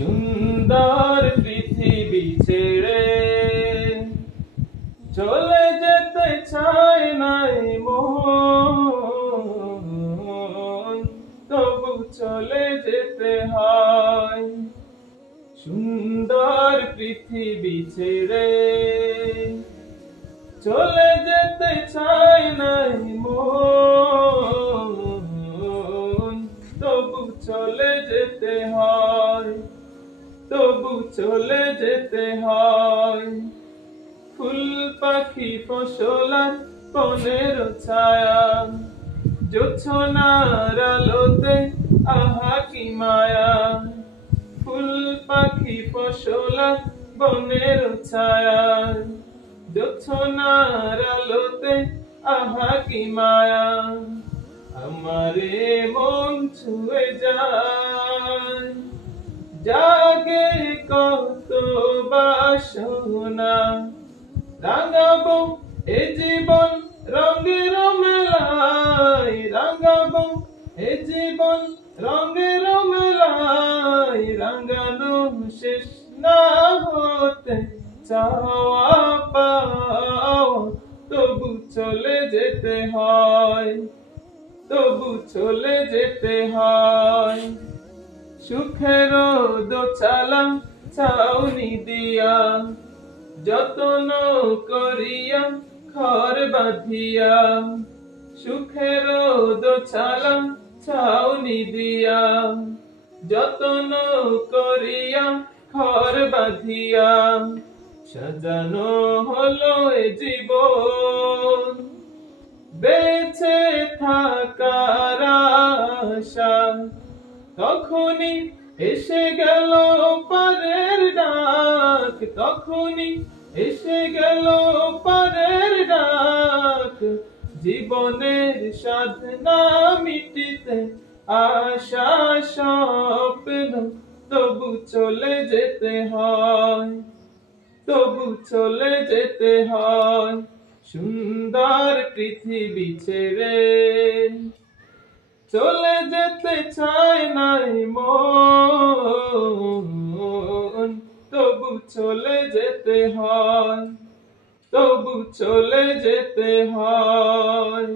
সুন্দর পৃথিবী ছেড়ে চলে যেতে চায় নাই মন, তবু চলে যেতে হয়। সুন্দর পৃথিবী ছেড়ে চলে যেতে চায় নাই মন, তবু চলে যেতে হয়, তবু চলে যেতে হয়। ফুল পাখি ফসলার বনের ছায়া, জোছনার আলোতে আহা কি মায়া। ফুল পাখি ফসলার বনের ছায়া, জোছনার আলোতে আহা কি মায়া। আমারে মন ছুঁয়ে যায়, জাগে কত বাসনা। রাঙাবো এ জীবন রঙের মেলায়, রাঙাবো এ জীবন রঙের মেলায়। রাঙানো শেষ না হতে চাওয়া পাওয়া, তবু চলে যেতে হয়, তবু চলে যেতে হয়। সুখের দোচালা ছাউনি দিয়া, যতন করিয়া ঘর বাঁধিয়া। সুখের দোচালা ছাউনি দিয়া, যতন করিয়া ঘর বাঁধিয়া। সাজানো হলো এ জীবন বেঁচে থাকার আশা, তখনই এসে গেল পারের ডাক, তখনই এসে গেল পারের ডাক। জীবনের সাধনা মিটিতে আশা স্বপ্ন, তবু চলে যেতে হয়, তবু চলে যেতে হয়। সুন্দর পৃথিবী ছেড়ে চলে যেতে চায় নাই মন, তবু চলে যেতে হয়, তবু চলে যেতে হয়।